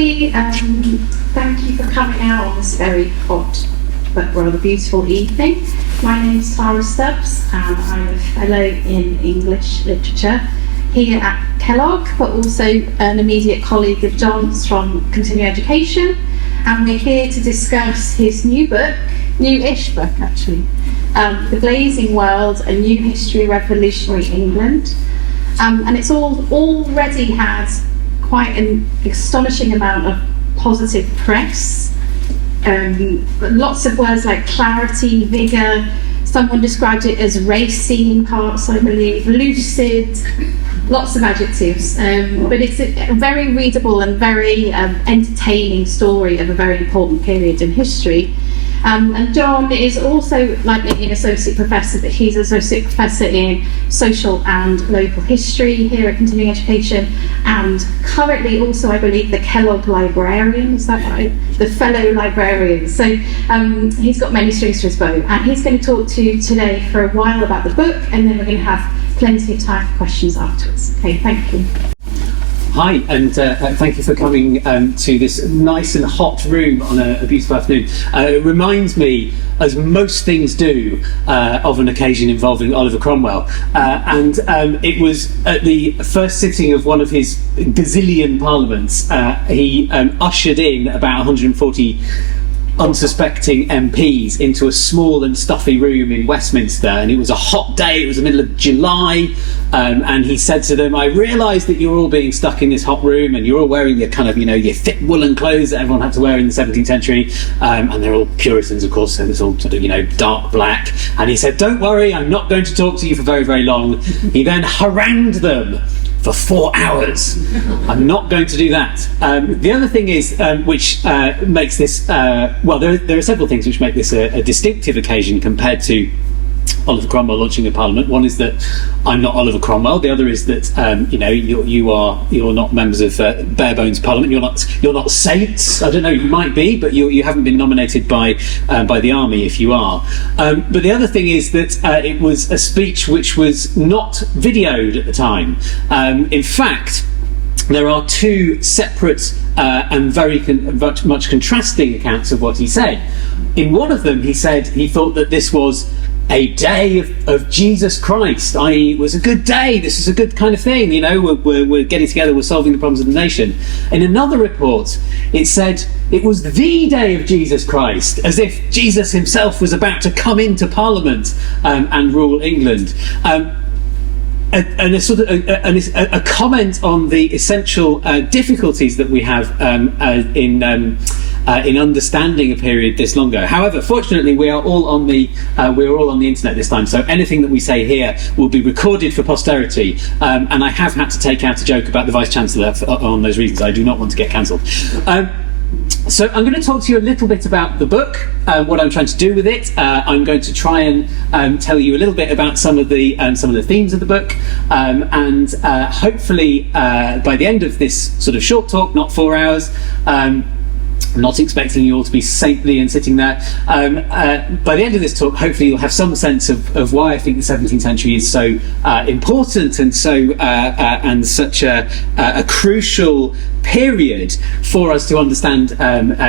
everybody. Thank you for coming out on this very hot but rather beautiful evening. My name is Tara Stubbs and I'm a Fellow in English Literature here at Kellogg, but also an immediate colleague of John's from Continuing Education, and we're here to discuss his new book, new-ish book actually, The Blazing World, A New History of Revolutionary England. And it's already had quite an astonishing amount of positive press. Lots of words like clarity, vigour, someone described it as racy in parts, I believe, lucid, lots of adjectives. But it's a very readable and very entertaining story of a very important period in history. And John is also, like me, an associate professor, but he's an associate professor in social and local history here at Continuing Education, and currently also, I believe, the Kellogg librarian, is that right? The fellow librarian. So he's got many strings to his bow, and he's going to talk to you today for a while about the book, and then we're going to have plenty of time for questions afterwards. Okay, thank you. Hi, and thank you for coming to this nice and hot room on a beautiful afternoon. It reminds me, as most things do, of an occasion involving Oliver Cromwell. And it was at the first sitting of one of his gazillion parliaments. He ushered in about 140 unsuspecting MPs into a small and stuffy room in Westminster, and it was a hot day, it was the middle of July, and he said to them, I realise that you're all being stuck in this hot room and you're all wearing your kind of, your thick woolen clothes that everyone had to wear in the 17th century, and they're all Puritans, of course, so it's all sort of, dark black, and he said, don't worry, I'm not going to talk to you for very, very long. He then harangued them for 4 hours. I'm not going to do that. The other thing is, which makes this, there are several things which make this a distinctive occasion compared to Oliver Cromwell launching a parliament. One is that I'm not Oliver Cromwell. The other is that you're not members of bare bones parliament. You're not saints. I don't know. You might be, but you haven't been nominated by the army if you are. But the other thing is that it was a speech which was not videoed at the time. In fact, there are two separate and very much contrasting accounts of what he said. In one of them, he said he thought that this was a day of Jesus Christ, i.e. it was a good day, this is a good kind of thing, we're getting together, we're solving the problems of the nation. In another report, it said it was the day of Jesus Christ, as if Jesus himself was about to come into Parliament and rule England. And a comment on the essential difficulties that we have in understanding a period this long ago. However, fortunately, we are all on the internet this time, so anything that we say here will be recorded for posterity. And I have had to take out a joke about the Vice Chancellor on those reasons. I do not want to get cancelled. So I'm going to talk to you a little bit about the book, what I'm trying to do with it. I'm going to try and tell you a little bit about some of the themes of the book, and hopefully by the end of this sort of short talk, not 4 hours. I'm not expecting you all to be saintly and sitting there. By the end of this talk, hopefully you'll have some sense of why I think the 17th century is so important and so and such a crucial period for us to understand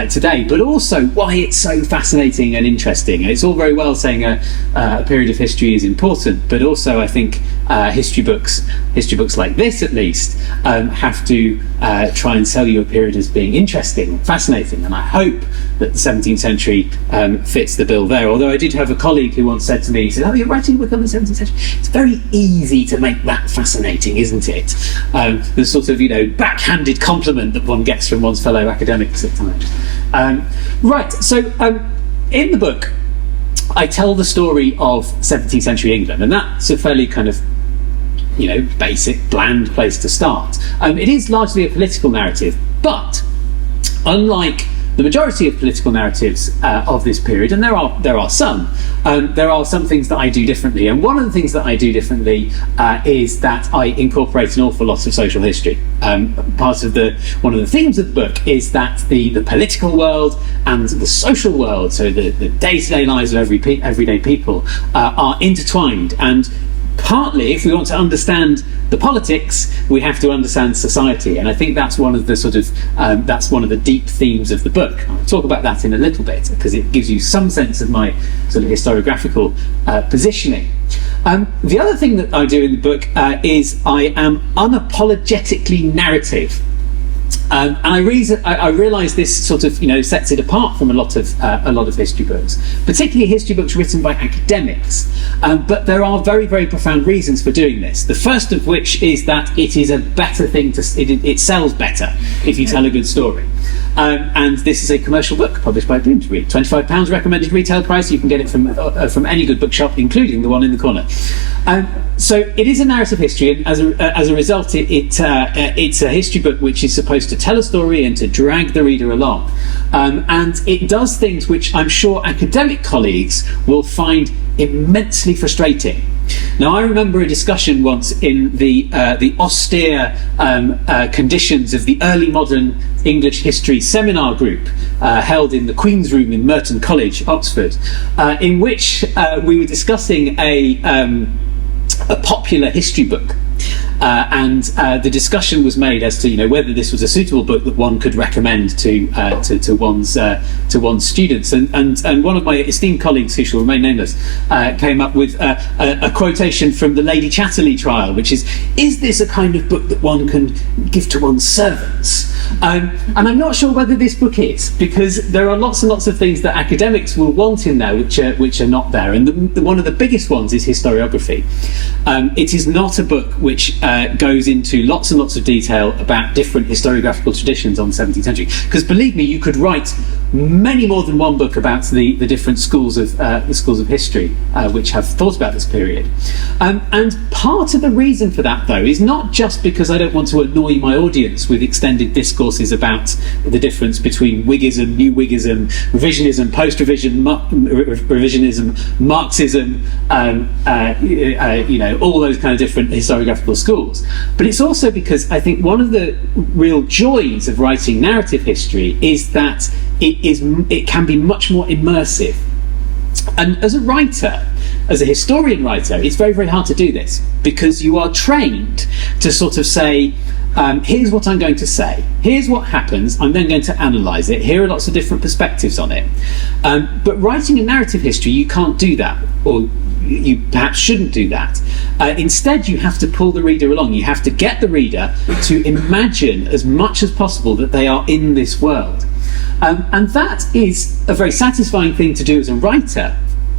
today, but also why it's so fascinating and interesting. It's all very well saying a period of history is important, but also I think history books like this at least have to try and sell you a period as being interesting, fascinating, and I hope that the 17th century fits the bill there. Although I did have a colleague who once said to me, he said, you're writing a book on the 17th century? It's very easy to make that fascinating, isn't it? The sort of, backhanded compliment that one gets from one's fellow academics at times. Right, so in the book, I tell the story of 17th century England, and that's a fairly kind of basic, bland place to start. It is largely a political narrative, but unlike the majority of political narratives of this period, and there are some things that I do differently. And one of the things that I do differently is that I incorporate an awful lot of social history. One of the themes of the book is that the political world and the social world, so the day-to-day lives of everyday people, are intertwined. And partly, if we want to understand the politics, we have to understand society. And I think that's one of the that's one of the deep themes of the book. I'll talk about that in a little bit, because it gives you some sense of my sort of historiographical positioning. The other thing that I do in the book is I am unapologetically narrative. And I realise this sort of sets it apart from a lot of history books, particularly history books written by academics. But there are very, very profound reasons for doing this. The first of which is that it is a better thing it sells better if you tell a good story. And this is a commercial book published by Bloomsbury. £25 recommended retail price. You can get it from any good bookshop, including the one in the corner. So it is a narrative history, and as a result, it's a history book which is supposed to tell a story and to drag the reader along. And it does things which I'm sure academic colleagues will find immensely frustrating. Now, I remember a discussion once in the austere conditions of the early modern English history seminar group held in the Queen's Room in Merton College, Oxford, in which we were discussing a popular history book. And the discussion was made as to whether this was a suitable book that one could recommend to one's students. And one of my esteemed colleagues, who shall remain nameless, came up with a quotation from the Lady Chatterley trial, which is this a kind of book that one can give to one's servants? And I'm not sure whether this book is, because there are lots and lots of things that academics will want in there which are not there. And one of the biggest ones is historiography. It is not a book which goes into lots and lots of detail about different historiographical traditions on the 17th century. Because believe me, you could write many more than one book about the different schools of history which have thought about this period. And part of the reason for that, though, is not just because I don't want to annoy my audience with extended discourses about the difference between Whiggism, New Whiggism, Revisionism, Post-Revisionism, Marxism, all those kind of different historiographical schools. But it's also because I think one of the real joys of writing narrative history is that it can be much more immersive. And as a writer, as a historian writer, it's very, very hard to do this, because you are trained to sort of say, here's what I'm going to say, here's what happens, I'm then going to analyse it, here are lots of different perspectives on it. But writing a narrative history, you can't do that, or you perhaps shouldn't do that. Instead, you have to pull the reader along. You have to get the reader to imagine as much as possible that they are in this world. And that is a very satisfying thing to do as a writer.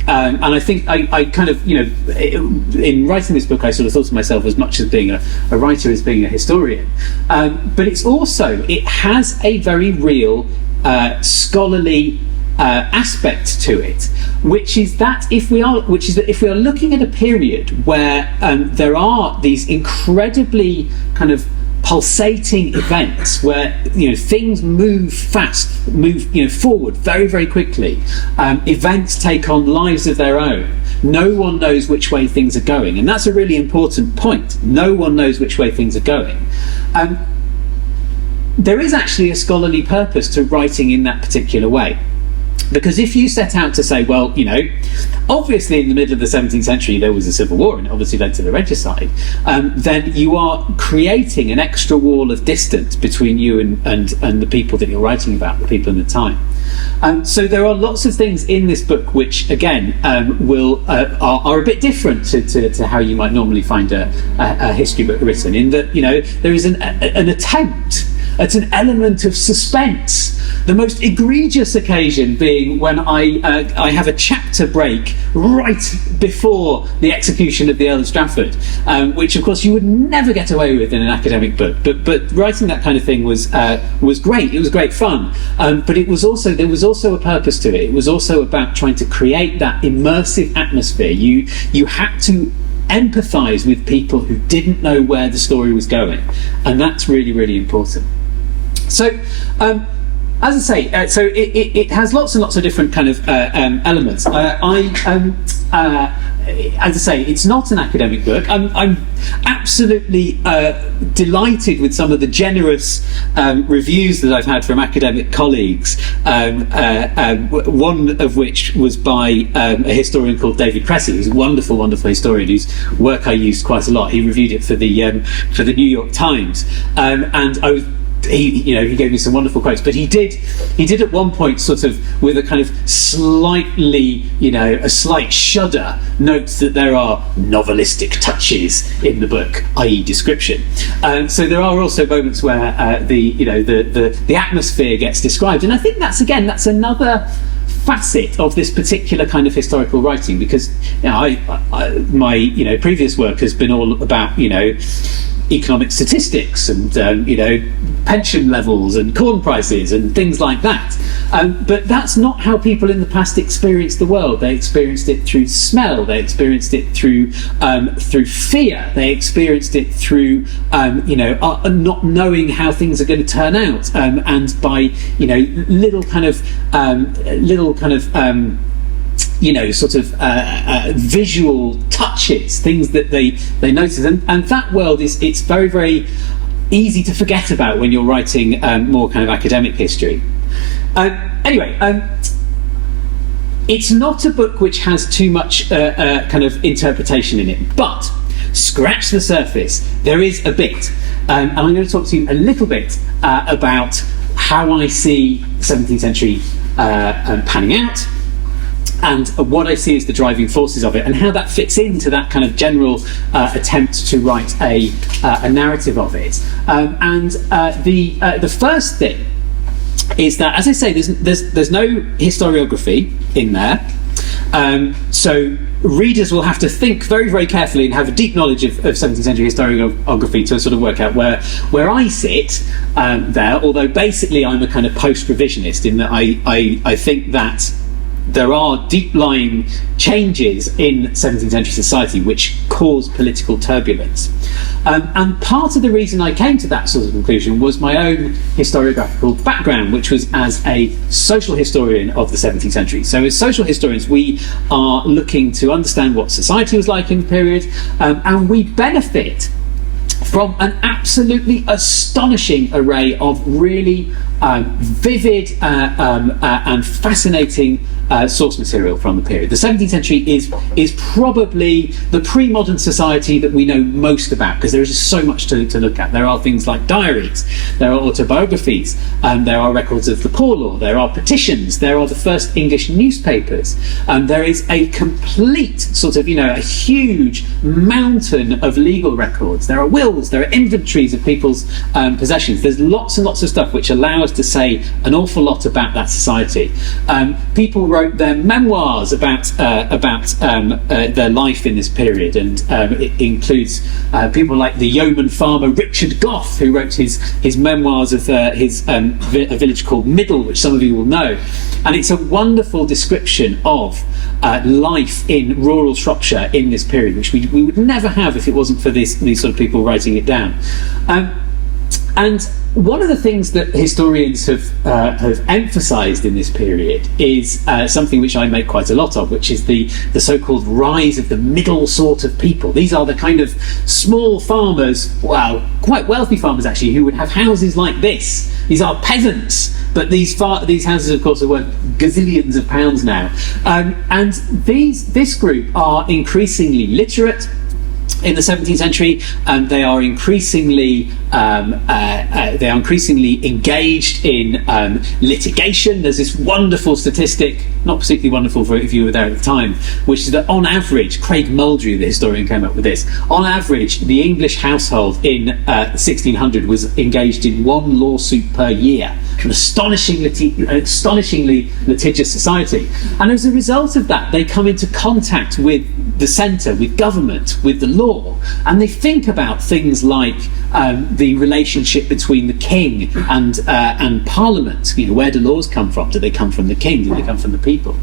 And I think I kind of, in writing this book, I sort of thought of myself as much as being a writer as being a historian. But it has a very real scholarly aspect to it, which is that if we are looking at a period where there are these incredibly kind of pulsating events where things move fast, move forward very, very quickly. Events take on lives of their own. No one knows which way things are going, and that's a really important point. No one knows which way things are going. There is actually a scholarly purpose to writing in that particular way. Because if you set out to say, well, obviously in the middle of the 17th century there was a civil war and it obviously led to the regicide, then you are creating an extra wall of distance between you and the people that you're writing about, the people in the time. So there are lots of things in this book which, again, are a bit different to how you might normally find a history book written, in that there is an attempt at an element of suspense. The most egregious occasion being when I have a chapter break right before the execution of the Earl of Stratford, which of course you would never get away with in an academic book. But writing that kind of thing was great. It was great fun. But there was also a purpose to it. It was also about trying to create that immersive atmosphere. You had to empathise with people who didn't know where the story was going, and that's really, really important. So. As I say, so it has lots and lots of different kind of elements. as I say, it's not an academic book. I'm absolutely delighted with some of the generous reviews that I've had from academic colleagues, one of which was by a historian called David Cressy, who's a wonderful, wonderful historian whose work I used quite a lot. He reviewed it for the New York Times, and I was. He gave me some wonderful quotes, but he did at one point sort of with a kind of slightly, a slight shudder, notes that there are novelistic touches in the book, i.e. description. So there are also moments where the atmosphere gets described, and I think that's another facet of this particular kind of historical writing, because my previous work has been all about economic statistics and pension levels and corn prices and things like that, but that's not how people in the past experienced the world. They experienced it through smell, they experienced it through fear, they experienced it through not knowing how things are going to turn out, and by little kind of visual touches, things that they notice, and that world it's very, very easy to forget about when you're writing more kind of academic history. Anyway, it's not a book which has too much kind of interpretation in it, but scratch the surface, there is a bit, and I'm going to talk to you a little bit about how I see the 17th century panning out, and what I see as the driving forces of it, and how that fits into that kind of general attempt to write a narrative of it. The first thing is that, as I say, there's no historiography in there, so readers will have to think very, very carefully and have a deep knowledge of 17th century historiography to sort of work out where I sit there. Although basically I'm a kind of post-revisionist in that I think that there are deep-lying changes in 17th century society which cause political turbulence. And part of the reason I came to that sort of conclusion was my own historiographical background, which was as a social historian of the 17th century. So as social historians, we are looking to understand what society was like in the period, and we benefit from an absolutely astonishing array of really vivid and fascinating source material from the period. The 17th century is probably the pre-modern society that we know most about, because there is just so much to look at. There are things like diaries, there are autobiographies, there are records of the poor law, there are petitions, there are the first English newspapers, there is a complete sort of, a huge mountain of legal records. There are wills, there are inventories of people's possessions. There's lots and lots of stuff which allow us to say an awful lot about that society. People wrote their memoirs about their life in this period, and it includes people like the yeoman farmer Richard Gough, who wrote his memoirs of a village called Middle, which some of you will know, and it's a wonderful description of life in rural Shropshire in this period, which we would never have if it wasn't for these sort of people writing it down. And one of the things that historians have emphasised in this period is something which I make quite a lot of, which is the so-called rise of the middle sort of people. These are the kind of small farmers, well, quite wealthy farmers actually, who would have houses like this. These are peasants, but these houses, of course, are worth gazillions of pounds now. And this group are increasingly literate in the 17th century, and they are increasingly engaged in litigation. There's this wonderful statistic, not particularly wonderful for if you were there at the time, which is that on average, Craig Muldrew, the historian, came up with this. On average, the English household in 1600 was engaged in one lawsuit per year. An astonishingly litigious society, and as a result of that, they come into contact with the centre, with government, with the law, and they think about things like the relationship between the king and Parliament. Where do laws come from? Do they come from the king? Do they come from the people?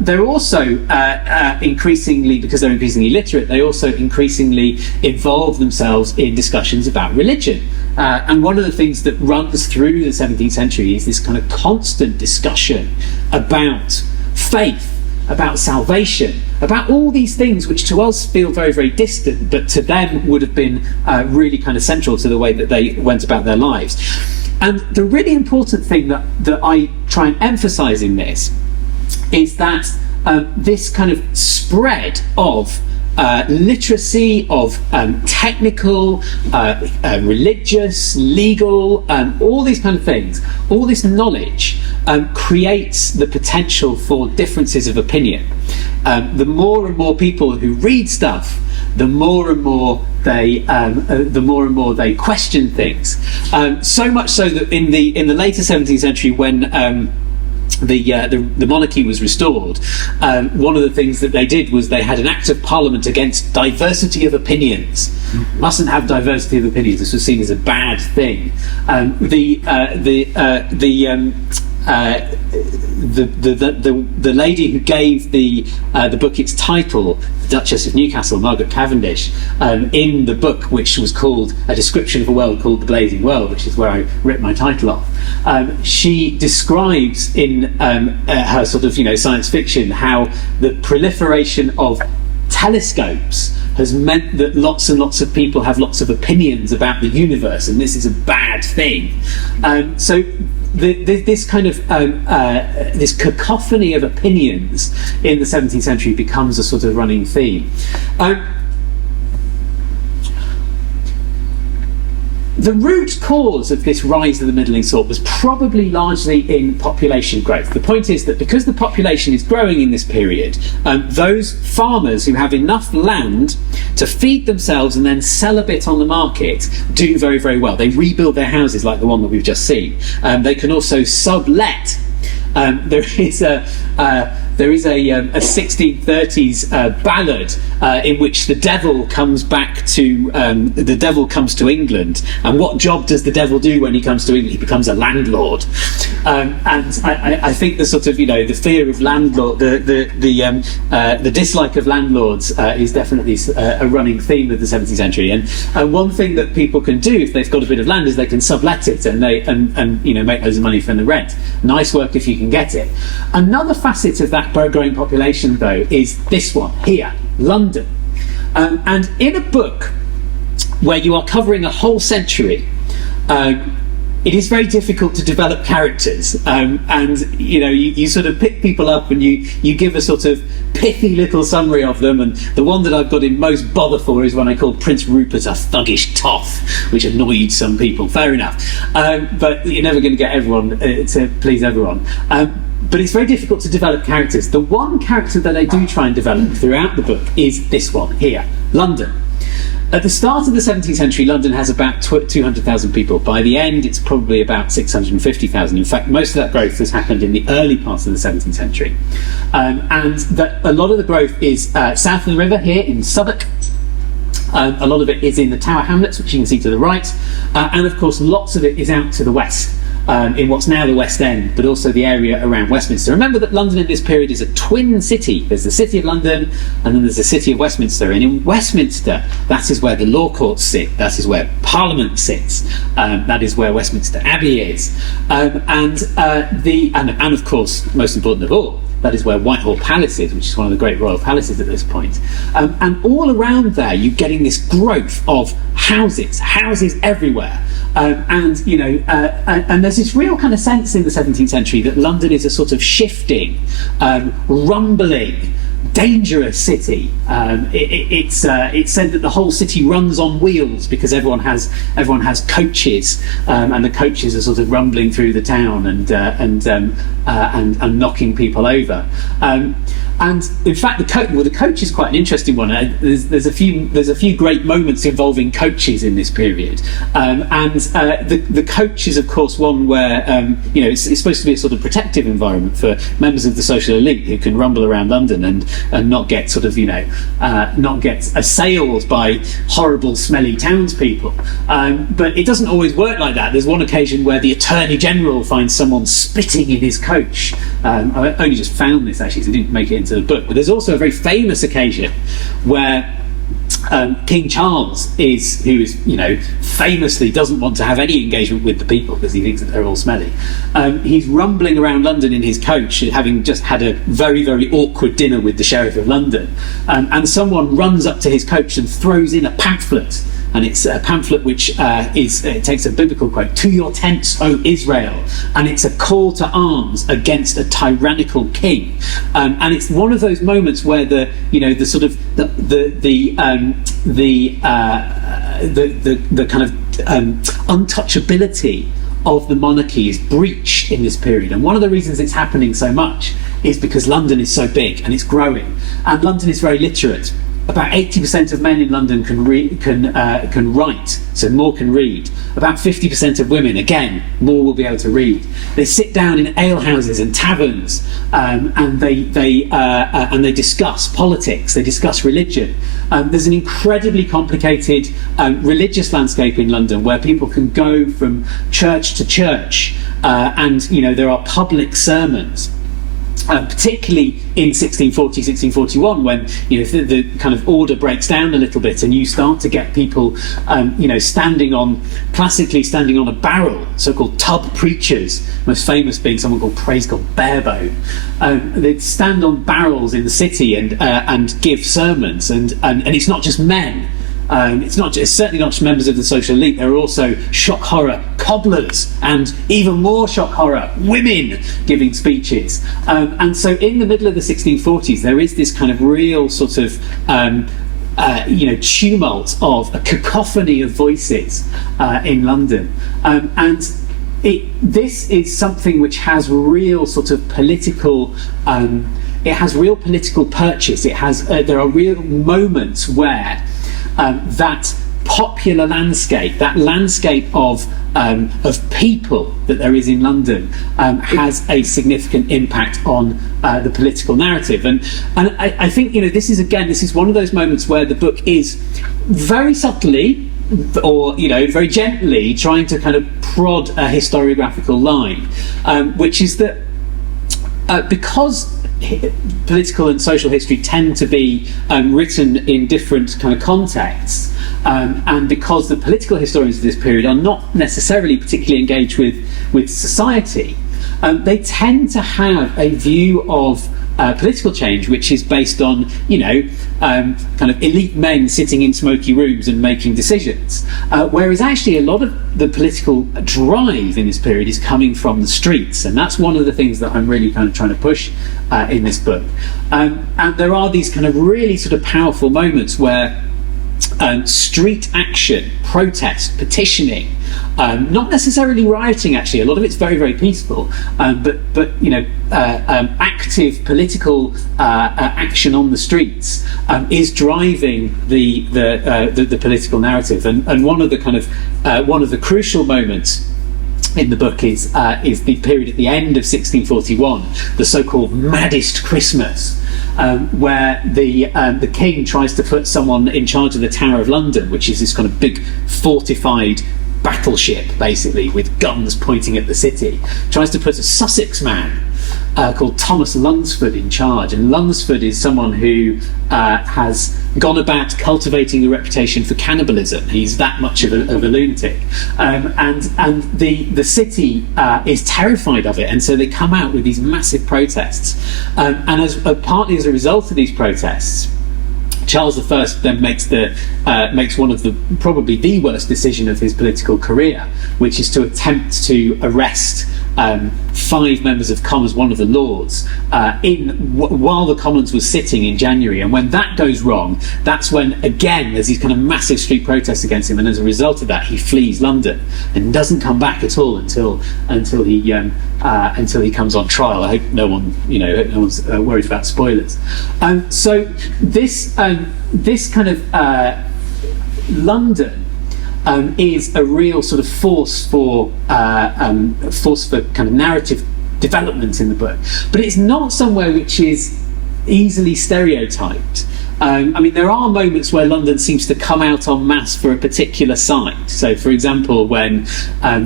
They're also increasingly, because they're increasingly literate, they also increasingly involve themselves in discussions about religion. And one of the things that runs through the 17th century is this kind of constant discussion about faith, about salvation, about all these things which to us feel very, very distant, but to them would have been really kind of central to the way that they went about their lives. And the really important thing that I try and emphasise in this is that this kind of spread of literacy, of technical, religious, legal, all these kind of things, all this knowledge creates the potential for differences of opinion. The more and more people who read stuff, the more and more they question things. So much so that in the later 17th century, when the monarchy was restored, one of the things that they did was they had an Act of Parliament against diversity of opinions. Mustn't have diversity of opinions. This was seen as a bad thing. The lady who gave the book its title, the Duchess of Newcastle, Margaret Cavendish, in the book which was called A Description of a World Called the Blazing World, which is where I ripped my title off, she describes in her sort of science fiction how the proliferation of telescopes has meant that lots and lots of people have lots of opinions about the universe, and this is a bad thing. So this kind of this cacophony of opinions in the 17th century becomes a sort of running theme. The root cause of this rise of the middling sort was probably largely in population growth. The point is that because the population is growing in this period, those farmers who have enough land to feed themselves and then sell a bit on the market do very, very well. They rebuild their houses like the one that we've just seen. They can also sublet. There is a 1630s ballad in which the devil comes to England, and what job does the devil do when he comes to England? He becomes a landlord. And I think the sort of the fear of landlord, the dislike of landlords is definitely a running theme of the 17th century. And one thing that people can do if they've got a bit of land is they can sublet it and make loads of money from the rent. Nice work if you can get it. Another facet of that growing population, though, is this one here, London. And in a book where you are covering a whole century, it is very difficult to develop characters, and you sort of pick people up and you give a sort of pithy little summary of them, and the one that I've got in most bother for is one I called Prince Rupert a thuggish toff, which annoyed some people. Fair enough, but you're never going to get everyone to please everyone. But it's very difficult to develop characters. The one character that I do try and develop throughout the book is this one here, London. At the start of the 17th century, London has about 200,000 people. By the end, it's probably about 650,000. In fact, most of that growth has happened in the early parts of the 17th century. And a lot of the growth is south of the river here in Southwark. A lot of it is in the Tower Hamlets, which you can see to the right. And of course, lots of it is out to the west. In what's now the West End, but also the area around Westminster. Remember that London in this period is a twin city. There's the City of London, and then there's the City of Westminster. And in Westminster, that is where the law courts sit. That is where Parliament sits. That is where Westminster Abbey is. And of course, most important of all, that is where Whitehall Palace is, which is one of the great royal palaces at this point. And all around there, you're getting this growth of houses everywhere. And there's this real kind of sense in the 17th century that London is a sort of shifting, rumbling, dangerous city. It's said that the whole city runs on wheels because everyone has coaches, and the coaches are sort of rumbling through the town and knocking people over. And in fact, the coach is quite an interesting one. There's a few great moments involving coaches in this period, and the coach is of course one where it's supposed to be a sort of protective environment for members of the social elite who can rumble around London and not get not get assailed by horrible, smelly townspeople. But it doesn't always work like that. There's one occasion where the Attorney General finds someone spitting in his coach. I only just found this actually, so I didn't make it into the book. But there's also a very famous occasion where King Charles who is, famously doesn't want to have any engagement with the people because he thinks that they're all smelly. He's rumbling around London in his coach, having just had a very, very awkward dinner with the Sheriff of London. And someone runs up to his coach and throws in a pamphlet. And it's a pamphlet which it takes a biblical quote, "To your tents, O Israel," and it's a call to arms against a tyrannical king. And it's one of those moments where the kind of untouchability of the monarchy is breached in this period. And one of the reasons it's happening so much is because London is so big and it's growing, and London is very literate. About 80% of men in London can write, so more can read. About 50% of women, again, more will be able to read. They sit down in alehouses and taverns, and they discuss politics. They discuss religion. There's an incredibly complicated religious landscape in London where people can go from church to church, and there are public sermons. Particularly in 1640, 1641, when the kind of order breaks down a little bit, and you start to get people, classically standing on a barrel, so-called tub preachers. Most famous being someone called Barebone. They'd stand on barrels in the city and give sermons, and it's not just men. It's certainly not just members of the social elite. There are also shock horror cobblers, and even more shock horror women giving speeches. And so in the middle of the 1640s, there is this kind of real sort of tumult of a cacophony of voices in London. This is something which has real sort of political. It has real political purchase. There are real moments where that popular landscape, that landscape of people that there is in London, has a significant impact on the political narrative. And I think this is one of those moments where the book is very subtly, or very gently, trying to kind of prod a historiographical line, which is that because political and social history tend to be written in different kind of contexts, and because the political historians of this period are not necessarily particularly engaged with society, they tend to have a view of political change which is based on kind of elite men sitting in smoky rooms and making decisions, whereas actually a lot of the political drive in this period is coming from the streets, and that's one of the things that I'm really kind of trying to push in this book. And there are these kind of really sort of powerful moments where street action, protest, petitioning, not necessarily rioting, actually, a lot of it's very, very peaceful, but active political action on the streets is driving the political narrative. And one of the crucial moments in the book is the period at the end of 1641, the so-called Maddest Christmas, where the king tries to put someone in charge of the Tower of London, which is this kind of big fortified battleship, basically, with guns pointing at the city. Tries to put a Sussex man called Thomas Lunsford in charge, and Lunsford is someone who has gone about cultivating a reputation for cannibalism. He's that much of a lunatic, and the city is terrified of it, and so they come out with these massive protests, and partly as a result of these protests, Charles I then makes one of probably the worst decision of his political career, which is to attempt to arrest 5 members of Commons, one of the Lords, while the Commons was sitting in January. And when that goes wrong, that's when again there's these kind of massive street protests against him, and as a result of that, he flees London and doesn't come back at all until he comes on trial. I hope no one's worried about spoilers. So this kind of London is a real sort of force for kind of narrative development in the book, but it's not somewhere which is easily stereotyped. I mean, there are moments where London seems to come out en masse for a particular side. So, for example, when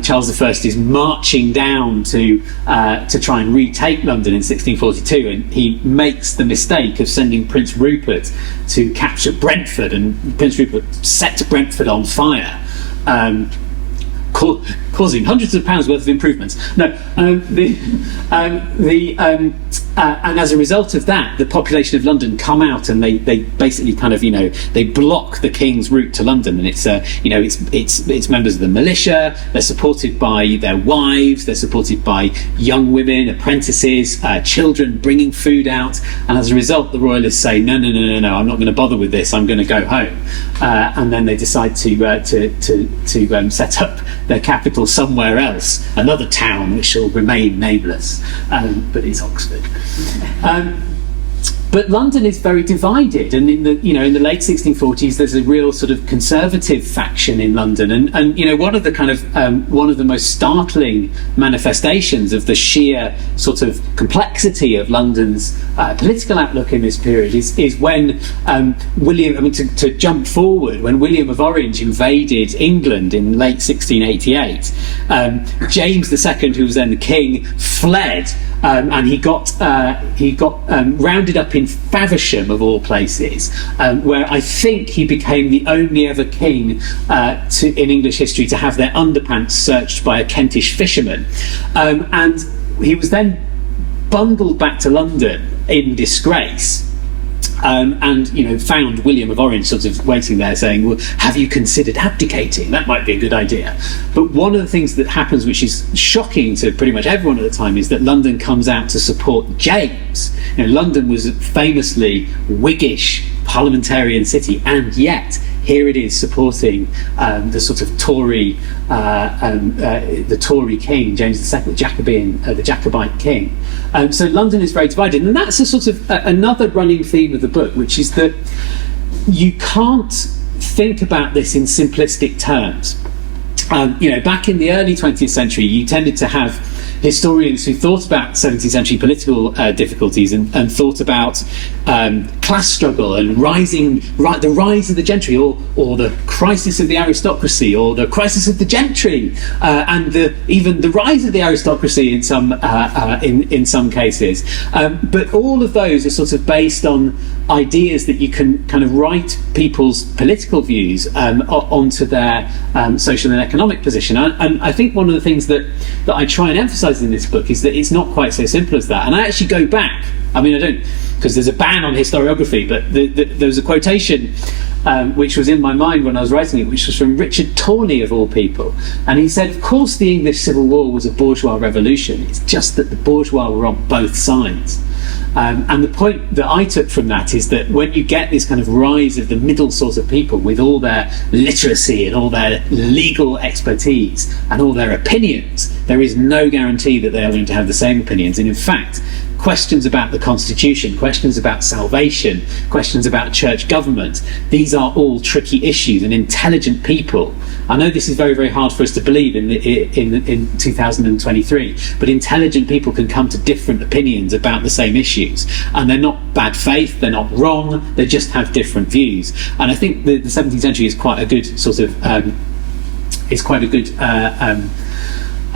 Charles I is marching down to try and retake London in 1642, and he makes the mistake of sending Prince Rupert to capture Brentford, and Prince Rupert set Brentford on fire, causing hundreds of pounds worth of improvements. And as a result of that, the population of London come out and they basically kind of, they block the king's route to London, and it's members of the militia. They're supported by their wives. They're supported by young women, apprentices, children bringing food out. And as a result, the royalists say, no, I'm not going to bother with this. I'm going to go home. And then they decide to set up their capital somewhere else, another town which shall remain nameless, but it's Oxford. But London is very divided, and in the late 1640s, there's a real sort of conservative faction in London, and one of the most startling manifestations of the sheer sort of complexity of London's political outlook in this period is when to jump forward, when William of Orange invaded England in late 1688, James II, who was then the king, fled. And he got rounded up in Faversham, of all places, where I think he became the only ever king in English history to have their underpants searched by a Kentish fisherman. And he was then bundled back to London in disgrace. And found William of Orange sort of waiting there saying, well, have you considered abdicating? That might be a good idea. But one of the things that happens, which is shocking to pretty much everyone at the time, is that London comes out to support James. London was a famously Whiggish parliamentarian city, and yet here it is supporting the sort of Tory, the Tory king, James II, the Jacobite king. So London is very divided, and that's a sort of another running theme of the book, which is that you can't think about this in simplistic terms. Back in the early 20th century, you tended to have historians who thought about 17th century political difficulties and thought about class struggle and the rise of the gentry, or the crisis of the aristocracy, or the crisis of the gentry, and even the rise of the aristocracy in some cases. But all of those are sort of based on ideas that you can kind of write people's political views onto their social and economic position. And I think one of the things that I try and emphasise in this book is that it's not quite so simple as that. And I actually go back. I mean, I don't, because there's a ban on historiography, but there was a quotation which was in my mind when I was writing it, which was from Richard Tawney, of all people. And he said, of course the English Civil War was a bourgeois revolution. It's just that the bourgeois were on both sides. And the point that I took from that is that when you get this kind of rise of the middle sort of people with all their literacy and all their legal expertise and all their opinions, there is no guarantee that they are going to have the same opinions. And in fact, questions about the Constitution, questions about salvation, questions about church government, these are all tricky issues, and intelligent people, I know this is very, very hard for us to believe in 2023, but intelligent people can come to different opinions about the same issues, and they're not bad faith, they're not wrong, they just have different views. And I think the 17th century is quite a good sort of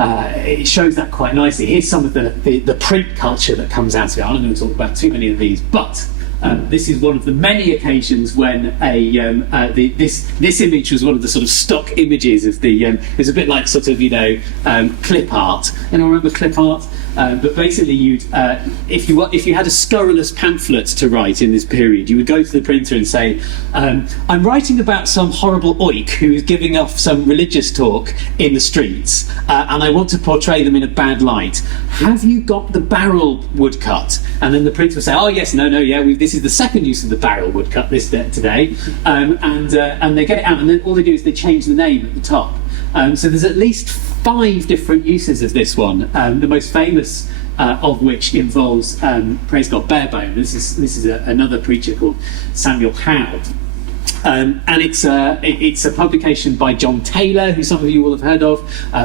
it shows that quite nicely. Here's some of the print culture that comes out of it. I'm not going to talk about too many of these, but this is one of the many occasions when this image was one of the sort of stock images of the. It's a bit like sort of clip art. Anyone remember clip art? But basically, if you had a scurrilous pamphlet to write in this period, you would go to the printer and say, "I'm writing about some horrible oik who is giving off some religious talk in the streets, and I want to portray them in a bad light. Have you got the barrel woodcut?" And then the printer would say, "Oh yes, no, yeah. This is the second use of the barrel woodcut today," and they get it out, and then all they do is they change the name at the top. So there's at least 5 different uses of this one. The most famous of which involves, praise God, Barebone. This is another preacher called Samuel Howe. And it's a publication by John Taylor, who some of you will have heard of,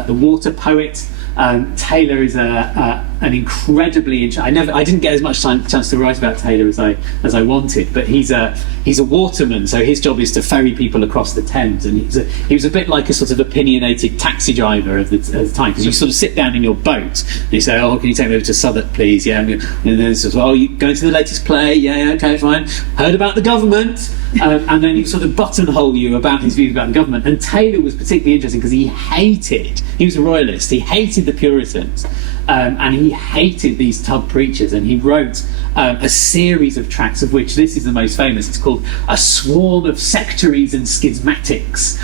the water poet. Taylor is an incredibly I didn't get as much chance to write about Taylor as I wanted, but he's a waterman, so his job is to ferry people across the Thames, and he was a bit like a sort of opinionated taxi driver of the time, because you sort of sit down in your boat and you say, oh, can you take me over to Southwark, please? Yeah, and then sort of, oh, you going to the latest play? Yeah, okay, fine. Heard about the government? And then he sort of buttonhole you about his views about the government. And Taylor was particularly interesting because he was a royalist, he hated the Puritans, and he hated these tub preachers, and he wrote a series of tracts, of which this is the most famous. It's called A Swarm of Sectaries and Schismatics,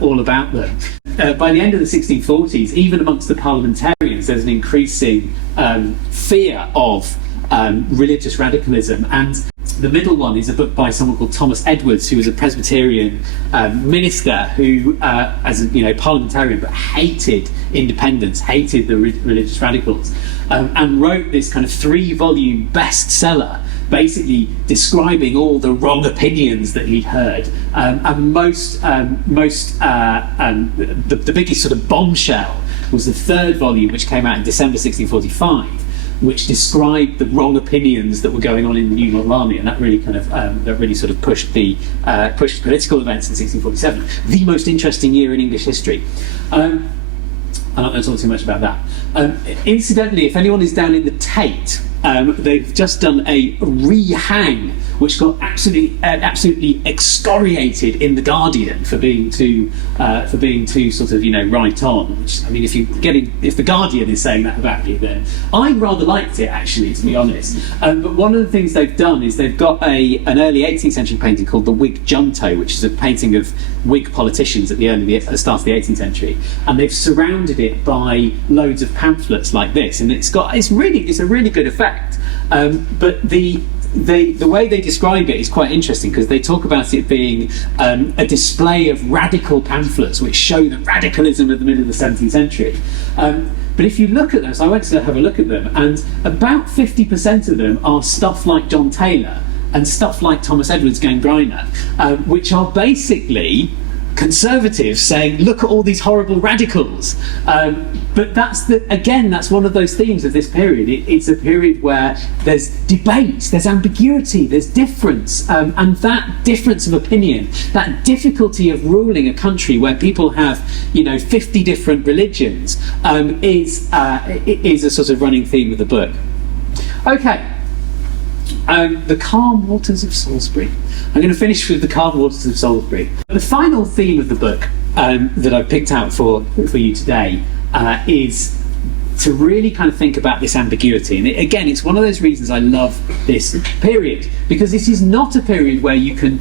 all about them. By the end of the 1640s, even amongst the parliamentarians, there's an increasing fear of religious radicalism. And the middle one is a book by someone called Thomas Edwards, who was a Presbyterian minister who, as a parliamentarian, but hated independence, hated the religious radicals, and wrote this kind of 3-volume bestseller, basically describing all the wrong opinions that he'd heard. And the biggest sort of bombshell was the 3rd volume, which came out in December 1645, which described the wrong opinions that were going on in the New Model Army, and that really kind of sort of pushed political events in 1647. The most interesting year in English history. I'm not going to talk too much about that. Incidentally, if anyone is down in the Tate, they've just done a rehang, which got absolutely excoriated in the Guardian for being too sort of right on. Which, I mean, if the Guardian is saying that about you, then I rather liked it, actually, to be honest. But one of the things they've done is they've got an early 18th century painting called the Whig Junto, which is a painting of Whig politicians at the start of the 18th century, and they've surrounded it by loads of pamphlets like this, and it's a really good effect. But the way they describe it is quite interesting, because they talk about it being a display of radical pamphlets which show the radicalism of the middle of the 17th century. But if you look at them, so I went to have a look at them, and about 50% of them are stuff like John Taylor and stuff like Thomas Edwards Gangriner, which are basically conservatives saying, look at all these horrible radicals. But that's one of those themes of this period. It's a period where there's debate, there's ambiguity, there's difference, and that difference of opinion, that difficulty of ruling a country where people have 50 different religions, is a sort of running theme of the book. Okay. The Calm Waters of Salisbury. I'm going to finish with the Calm Waters of Salisbury. The final theme of the book that I've picked out for you today is to really kind of think about this ambiguity. And again, it's one of those reasons I love this period, because this is not a period where you can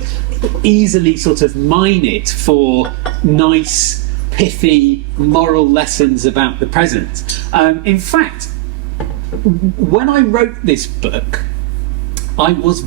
easily sort of mine it for nice, pithy, moral lessons about the present. In fact, when I wrote this book, I was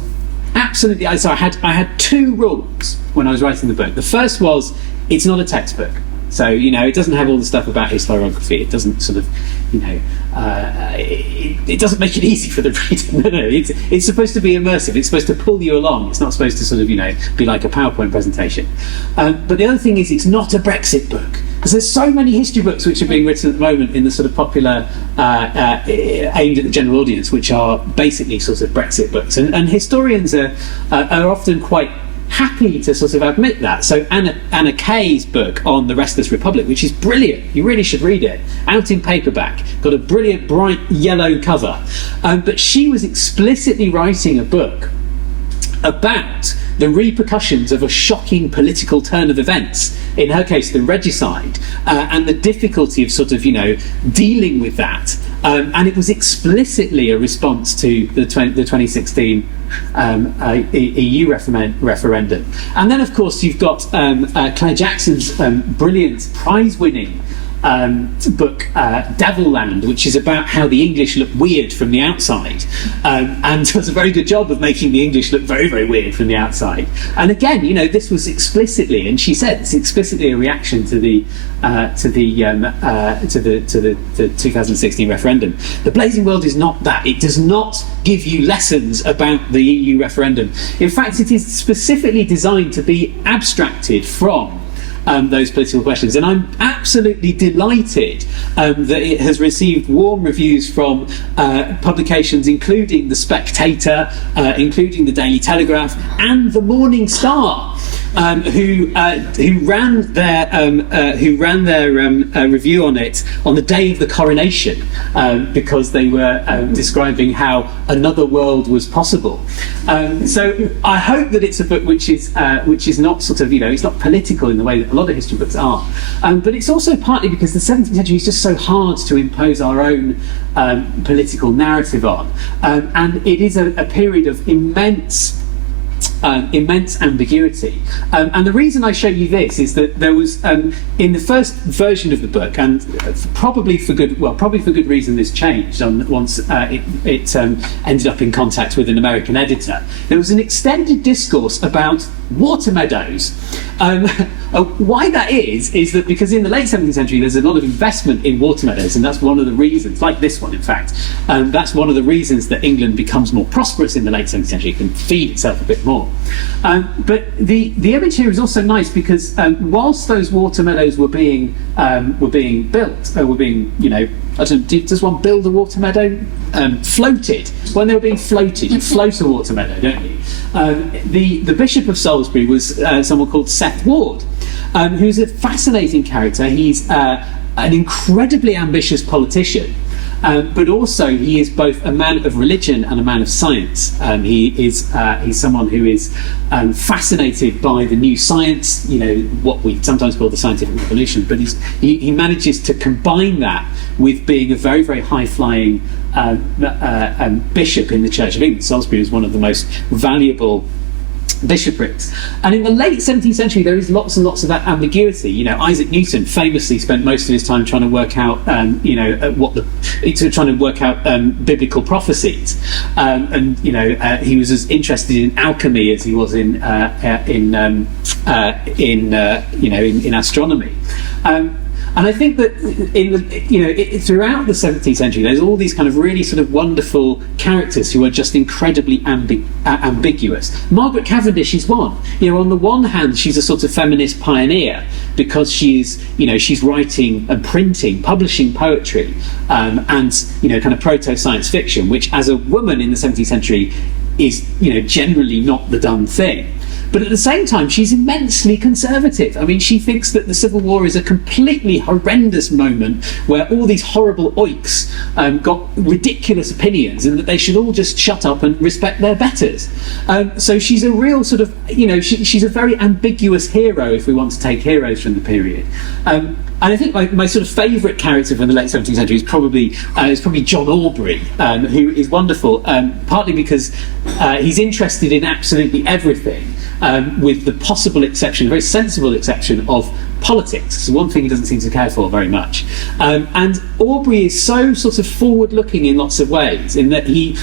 absolutely... So I had 2 rules when I was writing the book. The first was, it's not a textbook. So, it doesn't have all the stuff about historiography. It doesn't sort of, it doesn't make it easy for the reader. No, it's supposed to be immersive. It's supposed to pull you along. It's not supposed to sort of, be like a PowerPoint presentation. But the other thing is, it's not a Brexit book. Because there's so many history books which are being written at the moment in the sort of popular, aimed at the general audience, which are basically sort of Brexit books. And historians are often quite happy to sort of admit that. So Anna Kay's book on the Restless Republic, which is brilliant, you really should read it, out in paperback, got a brilliant bright yellow cover. But she was explicitly writing a book about the repercussions of a shocking political turn of events, in her case the regicide, and the difficulty of sort of dealing with that, and it was explicitly a response to the 2016 EU referendum. And then of course you've got Claire Jackson's brilliant prize-winning book Devilland, which is about how the English look weird from the outside, and does a very good job of making the English look very, very weird from the outside. And again, this was explicitly, and she said it's explicitly a reaction to the 2016 referendum. The Blazing World is not that. It does not give you lessons about the EU referendum. In fact, it is specifically designed to be abstracted from those political questions. And I'm absolutely delighted that it has received warm reviews from publications including The Spectator, including the Daily Telegraph and the Morning Star. Who ran their review on it on the day of the coronation, because they were describing how another world was possible. So I hope that it's a book which is not sort of, it's not political in the way that a lot of history books are, but it's also partly because the 17th century is just so hard to impose our own political narrative on, and it is a period of immense ambiguity, and the reason I show you this is that there was in the first version of the book, and probably for good reason this changed once it ended up in contact with an American editor. There was an extended discourse about water meadows. Why that is that because in the late 17th century there's a lot of investment in water meadows, and that's one of the reasons, like this one in fact, that's one of the reasons that England becomes more prosperous in the late 17th century. It can feed itself a bit more. But the image here is also nice because whilst those water meadows were being built, does one build a water meadow? Floated. When they were being floated, you float a water meadow, don't you? The Bishop of Salisbury was someone called Seth Ward, who's a fascinating character. He's an incredibly ambitious politician, but also he is both a man of religion and a man of science. He's someone who is fascinated by the new science, what we sometimes call the scientific revolution, but he manages to combine that with being a very, very high-flying bishop in the Church of England. Salisbury is one of the most valuable bishoprics. And in the late 17th century there is lots and lots of that ambiguity. Isaac Newton famously spent most of his time trying to work out biblical prophecies, and he was as interested in alchemy as he was in astronomy. And I think that throughout the 17th century, there's all these kind of really sort of wonderful characters who are just incredibly ambiguous. Margaret Cavendish is one. On the one hand, she's a sort of feminist pioneer because she's writing and printing, publishing poetry, and kind of proto-science fiction, which as a woman in the 17th century is generally not the done thing. But at the same time, she's immensely conservative. I mean, she thinks that the Civil War is a completely horrendous moment where all these horrible oiks got ridiculous opinions and that they should all just shut up and respect their betters. So she's a real sort of, she's a very ambiguous hero, if we want to take heroes from the period. And I think my sort of favourite character from the late 17th century is probably John Aubrey, who is wonderful, partly because he's interested in absolutely everything, with the possible exception, a very sensible exception, of politics. It's one thing he doesn't seem to care for very much. And Aubrey is so sort of forward-looking in lots of ways, in that he's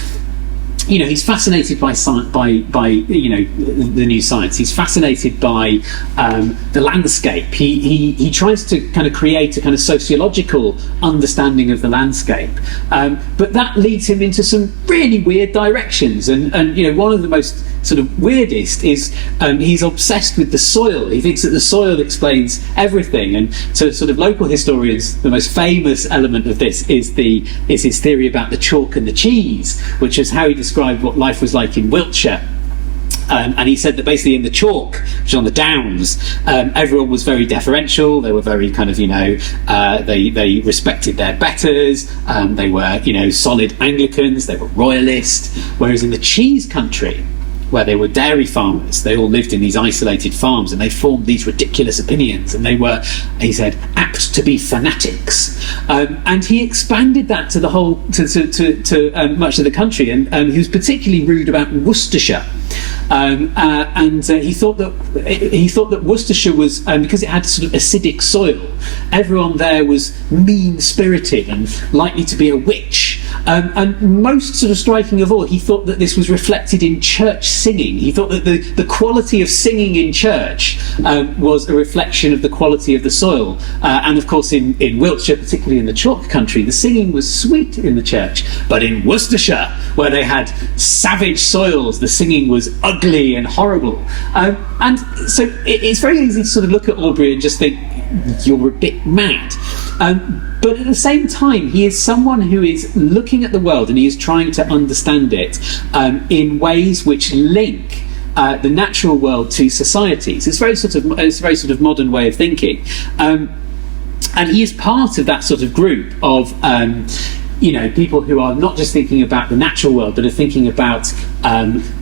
fascinated by the new science. He's fascinated by the landscape. He tries to kind of create a kind of sociological understanding of the landscape, but that leads him into some really weird directions. And one of the most sort of weirdest is he's obsessed with the soil. He thinks that the soil explains everything. And to sort of local historians, the most famous element of this is his theory about the chalk and the cheese, which is how he described what life was like in Wiltshire. And he said that basically in the chalk, which is on the downs, everyone was very deferential. They were very kind of, they respected their betters. They were, solid Anglicans. They were royalist. Whereas in the cheese country, where they were dairy farmers, they all lived in these isolated farms, and they formed these ridiculous opinions, and they were, he said, apt to be fanatics. And he expanded that to the whole, to much of the country, and he was particularly rude about Worcestershire. He thought that Worcestershire was, because it had sort of acidic soil, everyone there was mean-spirited and likely to be a witch. And most sort of striking of all, he thought that this was reflected in church singing. He thought that the quality of singing in church was a reflection of the quality of the soil. And of course, in Wiltshire, particularly in the chalk country, the singing was sweet in the church. But in Worcestershire, where they had savage soils, the singing was ugly and horrible. And so it's very easy to sort of look at Aubrey and just think, you're a bit mad. But at the same time, he is someone who is looking at the world and he is trying to understand it in ways which link the natural world to societies. It's a very sort of modern way of thinking. And he is part of that sort of group of people who are not just thinking about the natural world, but are thinking about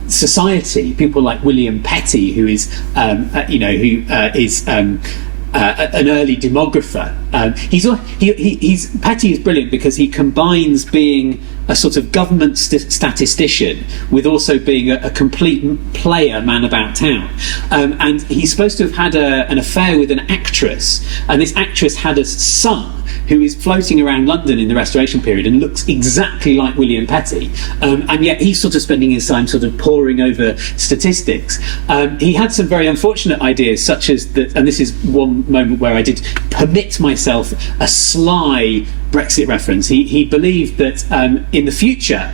society. People like William Petty, who is an early demographer. Petty is brilliant because he combines being a sort of government statistician with also being a complete player man about town. And he's supposed to have had an affair with an actress, and this actress had a son who is floating around London in the Restoration period and looks exactly like William Petty, and yet he's sort of spending his time sort of poring over statistics. He had some very unfortunate ideas, such as that, and this is one moment where I did permit myself a sly Brexit reference. He believed that in the future,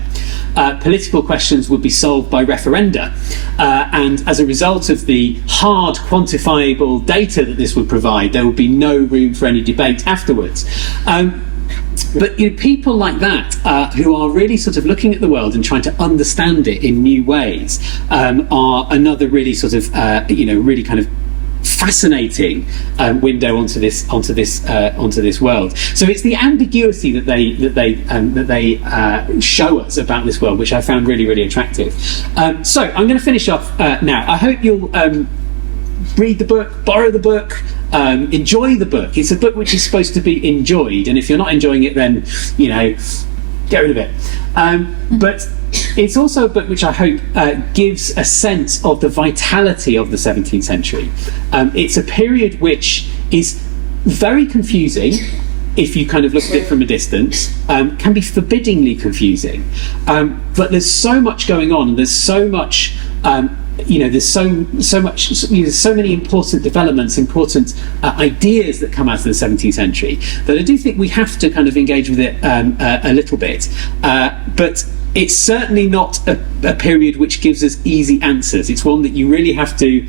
political questions would be solved by referenda, and as a result of the hard quantifiable data that this would provide, there would be no room for any debate afterwards. But people like that, who are really sort of looking at the world and trying to understand it in new ways, are another really sort of really kind of fascinating window onto this world. So it's the ambiguity that they show us about this world, which I found really, really attractive. So I'm going to finish off now. I hope you'll read the book, borrow the book, enjoy the book. It's a book which is supposed to be enjoyed, and if you're not enjoying it, then get rid of it. But it's also a book which I hope gives a sense of the vitality of the 17th century. It's a period which is very confusing if you kind of look at it from a distance, can be forbiddingly confusing. But there's so much going on, and there's so much there's so many important developments, important ideas that come out of the 17th century that I do think we have to kind of engage with it a little bit. But it's certainly not a period which gives us easy answers. It's one that you really have to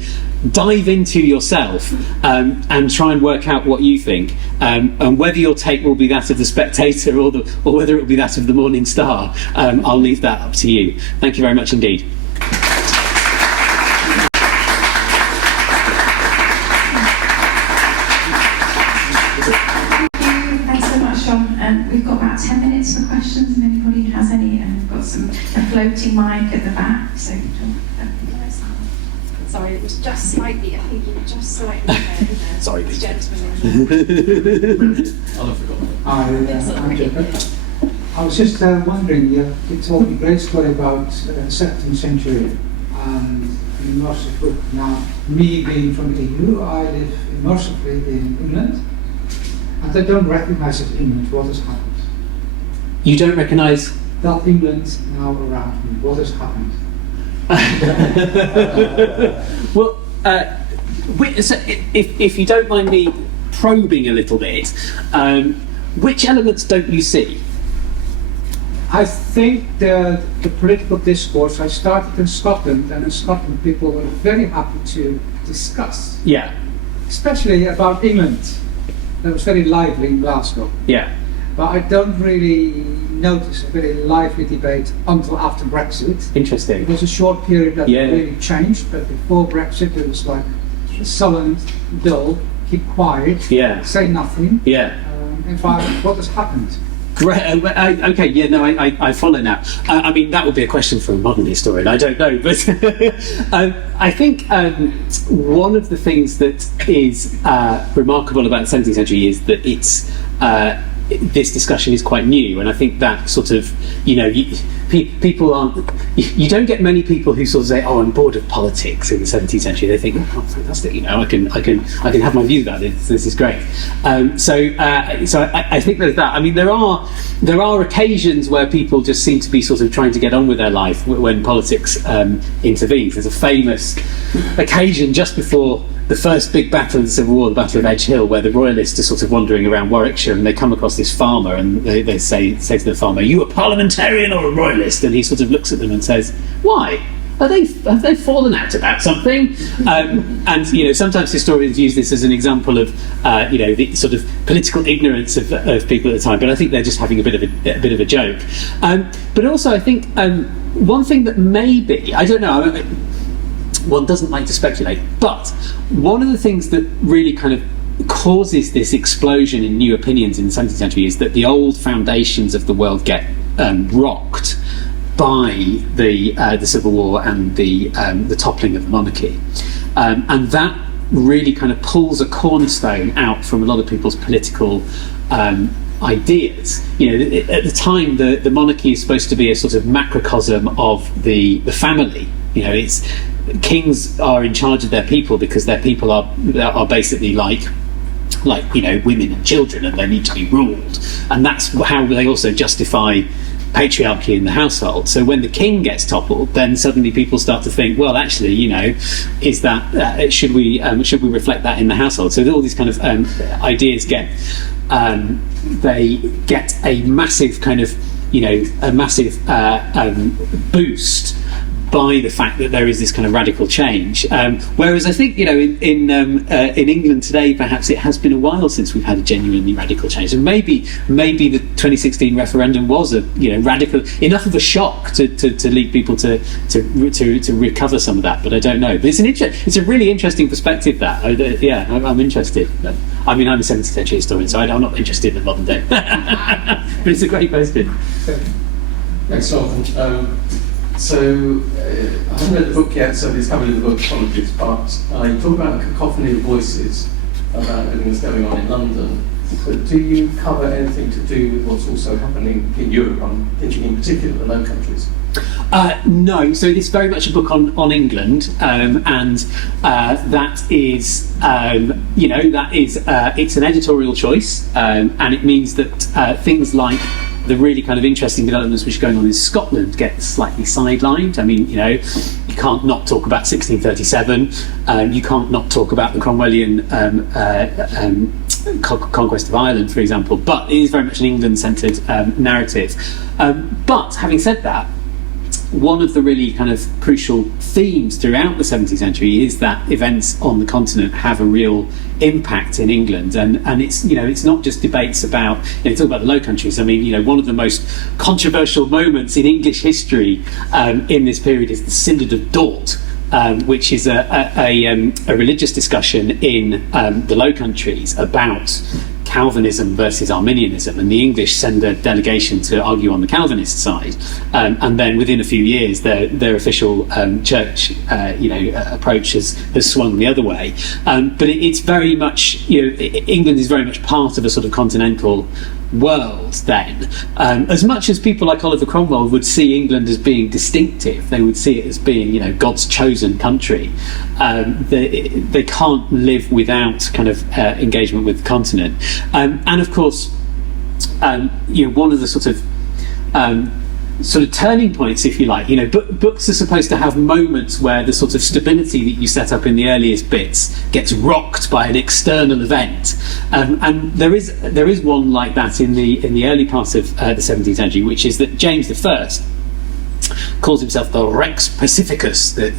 dive into yourself and try and work out what you think, and whether your take will be that of the Spectator or whether it will be that of the Morning Star. I'll leave that up to you. Thank you very much indeed. We've got about 10 minutes for questions, and anybody has any, and we've got a floating mic at the back. So, sorry, it was just slightly. I think you were just slightly. Sorry, this gentleman. I was just wondering. You told me a great story about the 17th century, and immersively. Now, me being from the EU, I live immersively in England. And I don't recognise in England what has happened. You don't recognise? That England now around me, what has happened? Well, so if you don't mind me probing a little bit, which elements don't you see? I think the political discourse, I started in Scotland, and in Scotland people were very happy to discuss. Yeah. Especially about England. That was very lively in Glasgow. Yeah. But I don't really notice a very lively debate until after Brexit. Interesting. It was a short period that really changed, but before Brexit it was like sullen, dull, keep quiet, say nothing. Yeah. In fact, what has happened? Great. Okay. Yeah. No. I follow now. I mean, that would be a question for a modern historian. I don't know, but I think one of the things that is remarkable about the 17th century is that this discussion is quite new, and I think that sort of, people aren't. You don't get many people who sort of say, "Oh, I'm bored of politics" in the 17th century. They think, "Oh, fantastic! I can have my views about this. This is great." So I think there's that. I mean, there are occasions where people just seem to be sort of trying to get on with their life when politics intervenes. There's a famous occasion just before the first big battle of the Civil War, the Battle of Edge Hill, where the royalists are sort of wandering around Warwickshire, and they come across this farmer, and they say to the farmer, "Are you a parliamentarian or a royalist?" And he sort of looks at them and says, "Why? Have they fallen out about something?" And sometimes historians use this as an example of the sort of political ignorance of people at the time. But I think they're just having a bit of a joke. But also, I think one thing that maybe, I don't know, one doesn't like to speculate, but one of the things that really kind of causes this explosion in new opinions in the 17th century is that the old foundations of the world get rocked by the Civil War and the toppling of the monarchy, and that really kind of pulls a cornerstone out from a lot of people's political ideas. At the time, the monarchy is supposed to be a sort of macrocosm of the family. Kings are in charge of their people because their people are basically like women and children, and they need to be ruled, and that's how they also justify patriarchy in the household. So when the king gets toppled, then suddenly people start to think, well, actually, is that should we reflect that in the household? So all these kind of ideas get a massive kind of boost by the fact that there is this kind of radical change. Whereas I think, in England today, perhaps it has been a while since we've had a genuinely radical change. And maybe the 2016 referendum was a radical enough of a shock to lead people to recover some of that. But I don't know. But it's a really interesting perspective. That I'm interested. I mean, I'm a 17th century historian, so I'm not interested in the modern day. But it's a great question. Thanks, Jonathan. So, I haven't read the book yet, so it's covered in the book, apologies, but you talk about a cacophony of voices about everything that's going on in London. But do you cover anything to do with what's also happening in Europe? I'm thinking in particular the Low Countries. No, so it's very much a book on England, and that is, it's an editorial choice, and it means that things like the really kind of interesting developments which are going on in Scotland get slightly sidelined. I mean, you can't not talk about 1637. You can't not talk about the Cromwellian conquest of Ireland, for example. But it is very much an England-centred narrative. But having said that, one of the really kind of crucial themes throughout the 17th century is that events on the continent have a real impact in England, and it's not just debates about talk about the Low Countries. I mean, one of the most controversial moments in English history in this period is the Synod of Dort, which is a religious discussion in the Low Countries about Calvinism versus Arminianism, and the English send a delegation to argue on the Calvinist side, and then within a few years their official church approach has swung the other way, but it's very much England is very much part of a sort of continental world then. As much as people like Oliver Cromwell would see England as being distinctive, they would see it as being God's chosen country. They can't live without kind of engagement with the continent, and of course one of the sort of turning points, if you like, books are supposed to have moments where the sort of stability that you set up in the earliest bits gets rocked by an external event, and there is one like that in the early part of the 17th century, which is that James I calls himself the Rex Pacificus, the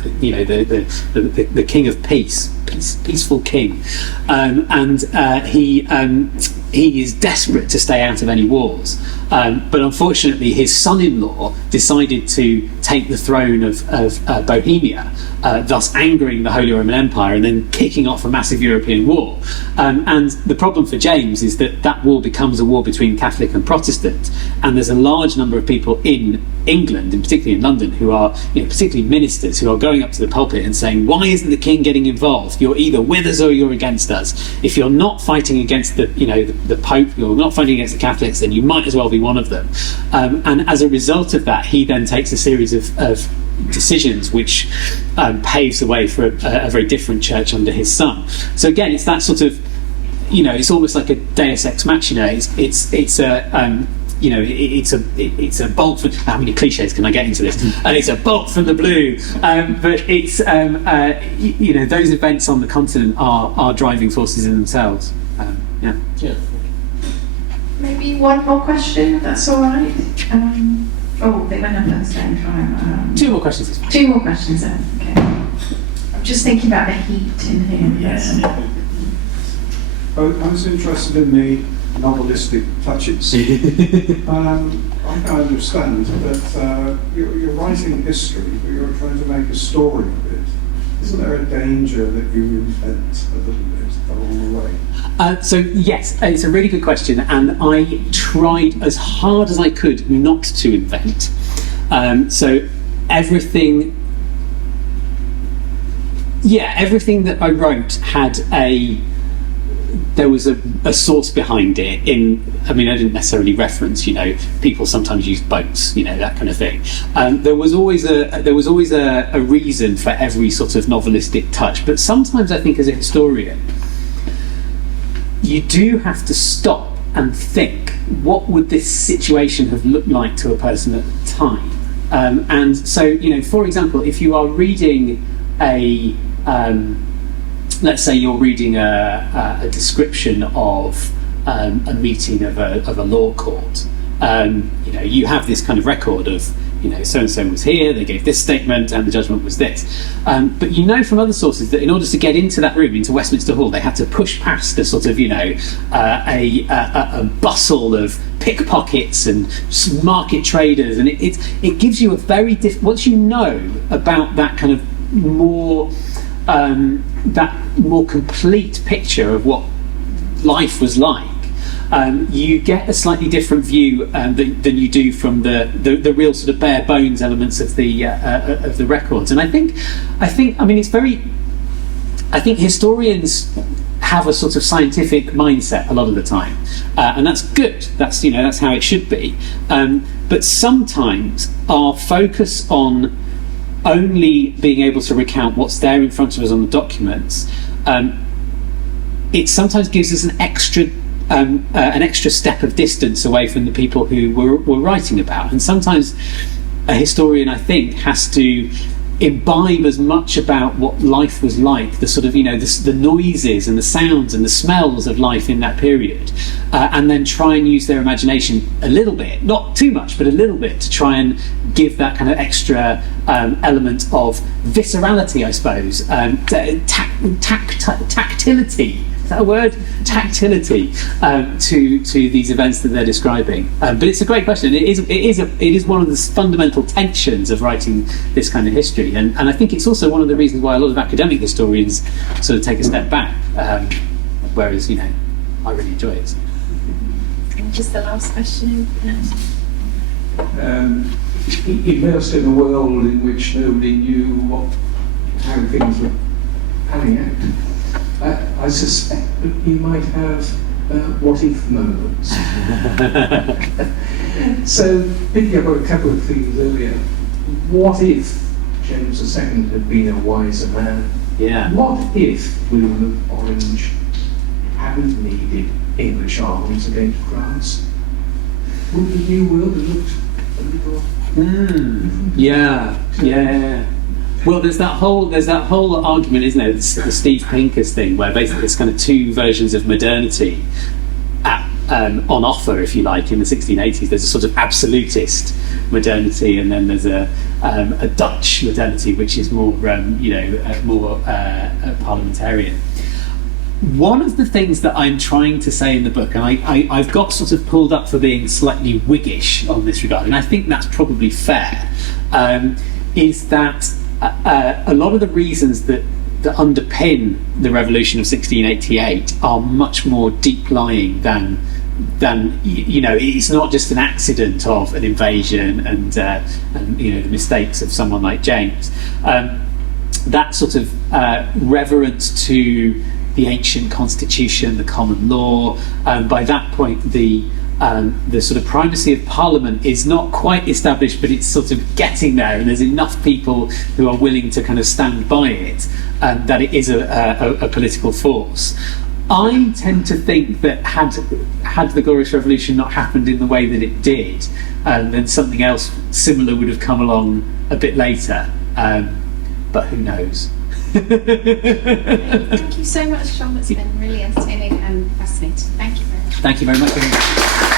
king of peace, peaceful king, and he is desperate to stay out of any wars. But unfortunately, his son-in-law decided to take the throne of Bohemia, thus angering the Holy Roman Empire and then kicking off a massive European war. And the problem for James is that war becomes a war between Catholic and Protestant, and there's a large number of people in England, and particularly in London, who are, particularly ministers, who are going up to the pulpit and saying, "Why isn't the king getting involved? You're either with us or you're against us. If you're not fighting against the the Pope, you're not fighting against the Catholics, then you might as well be one of them. And as a result of that, he then takes a series of decisions which paves the way for a very different church under his son. So again, it's that sort of, it's almost like a Deus Ex Machina. It's a bolt from, how many cliches can I get into this? And it's a bolt from the blue. But it's those events on the continent are driving forces in themselves. Yeah. Maybe one more question, if that's all right. They went up at the same time. 2 more questions is fine. 2 more questions then. Okay. I'm just thinking about the heat in here. I was interested in the novelistic touches. I can understand that you're writing history, but you're trying to make a story of it. Isn't there a danger that you invent a little bit along the way? So yes, it's a really good question, and I tried as hard as I could not to invent. So everything that I wrote had there was a source behind it. I didn't necessarily reference, people sometimes use boats, that kind of thing. There was always a reason for every sort of novelistic touch, but sometimes I think as a historian, you do have to stop and think, what would this situation have looked like to a person at the time? And so, for example, if you are reading let's say you're reading a description of a meeting of a law court, you have this kind of record of, so-and-so was here, they gave this statement, and the judgment was this. But from other sources that in order to get into that room, into Westminster Hall, they had to push past a sort of, a bustle of pickpockets and market traders, and it gives you a very once you know about that kind of more complete picture of what life was like, you get a slightly different view than you do from the real sort of bare bones elements of the records. And I think historians have a sort of scientific mindset a lot of the time, and that's good. That's how it should be. But sometimes our focus on only being able to recount what's there in front of us on the documents, it sometimes gives us an extra step of distance away from the people who we're writing about. And sometimes a historian, I think, has to imbibe as much about what life was like, the sort of the noises and the sounds and the smells of life in that period, and then try and use their imagination a little bit, not too much, but a little bit, to try and give that kind of extra element of viscerality, I suppose, tactility. Is that a word? Tactility to these events that they're describing. But it's a great question. It is one of the fundamental tensions of writing this kind of history, and I think it's also one of the reasons why a lot of academic historians sort of take a step back, whereas I really enjoy it. Just the last question. Immersed in a world in which nobody knew how things were panning out, I suspect that you might have what-if moments. So, picking up on a couple of things earlier, what if James II had been a wiser man? Yeah. What if William of Orange hadn't needed English arms against France? Would the New World have looked a little different? Yeah. Well, there's that whole argument, isn't there? The Steve Pincus thing, where basically it's kind of two versions of modernity on offer, if you like, in the 1680s. There's a sort of absolutist modernity, and then there's a Dutch modernity, which is more parliamentarian. One of the things that I'm trying to say in the book, and I've got sort of pulled up for being slightly Whiggish on this regard, and I think that's probably fair, is that a lot of the reasons that underpin the revolution of 1688 are much more deep-lying than it's not just an accident of an invasion and the mistakes of someone like James. That sort of reverence to the ancient constitution, the common law. By that point, the sort of primacy of Parliament is not quite established, but it's sort of getting there, and there's enough people who are willing to kind of stand by it that it is a political force. I tend to think that had the Glorious Revolution not happened in the way that it did, then something else similar would have come along a bit later. But who knows? Thank you so much, John. It's been really entertaining and fascinating. Thank you very much. Thank you very much.